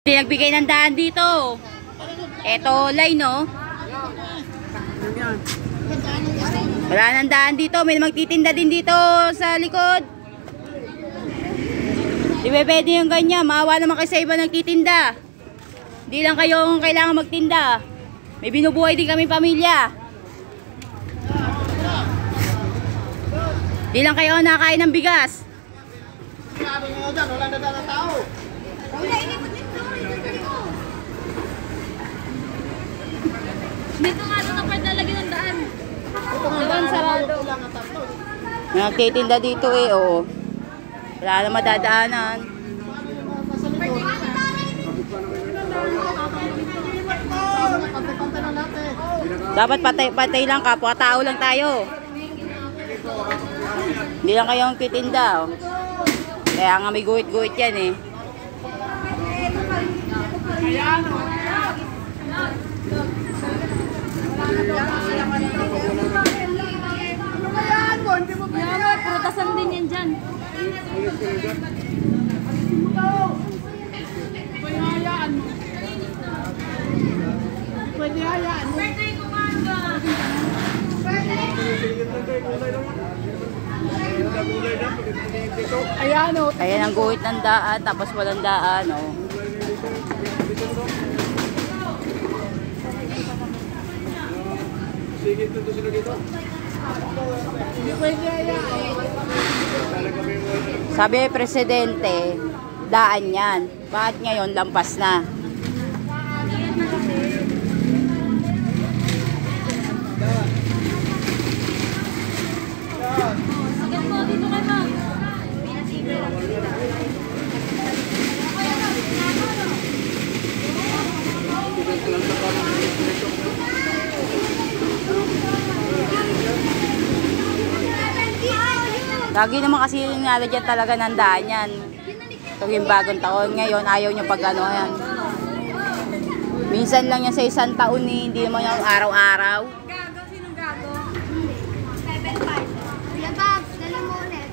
Hindi nagbigay ng daan dito. Eto, line, no? Wala nang daan dito. May magtitinda din dito sa likod. Di ba pwede yung ganyan? Maawa naman kayo sa iba nagtitinda. Hindi lang kayong kailangan magtinda. May binubuhay din kami pamilya. Di lang kayo nakain ng bigas. Wala na ng tao. Dito nga ito na part lalagyan ng daan. Doon sarado. Nagtitinda dito eh, oo. Wala na madadaanan. Dapat patay lang, kapwa-tao lang tayo. Hindi lang kayong titinda. Oh. Kaya nga may guhit-guhit yan eh. Prutasan din yan dyan. Pwede hayaan mo. Ayan o. Ayan ang guhit ng daan, tapos walang daan. Oh. Sige, ito sila dito. Pwede hayaan. Sabi presidente, daan yan. Bakit ngayon lampas na? Agad mo, dito kayo ma'am. Lagi naman kasi nilalagyan talaga ng daan yan. Tuwing bagong taon. Ngayon, ayaw nyo pag ano yan. Minsan lang yan sa isang taon eh. Hindi naman yung araw-araw. Gago, sinong gago? 7.5. Kuya Bob, dala mo ulit.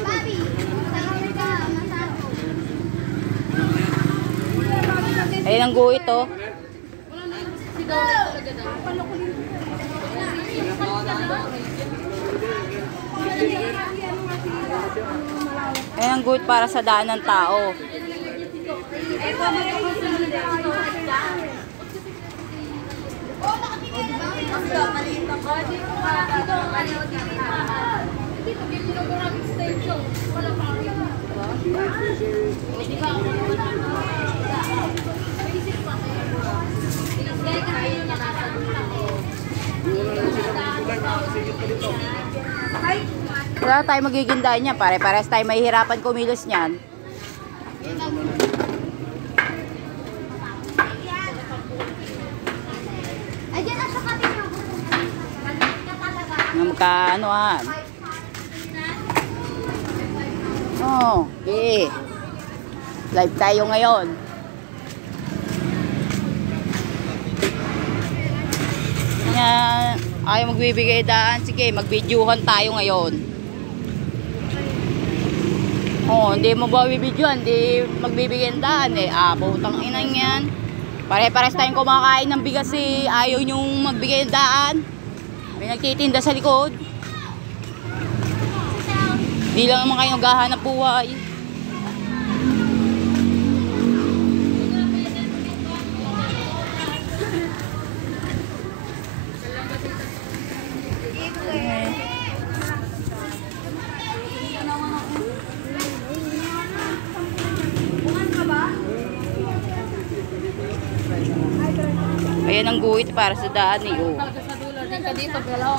Bobby, sahur ka, masako. Ayan ang guhit oh. Ayan ang guhit para sa daan ng tao. Wala tayo magiging daan niya. Pare-pares tayo mahihirapan kumilos niyan. Ayan na sa kapit mo. Balik ka talaga. Magkanoan. Oh, okay. Live tayo ngayon. Kaya ayaw magbibigay daan. Sige, mag-videohan tayo ngayon. Oh, hindi mo ba bibidyohan? Hindi magbibigay ng daan eh. Putang inang yan. Pare-pares tayong kumakain ng bigas eh. Ayaw nyong magbigay ng daan. May nagtitinda sa likod. Hindi lang naman kayo naghahanap buhay. Ayan ang guhit para sa daan eh. Oh. Sa dulo, din ka dito, pero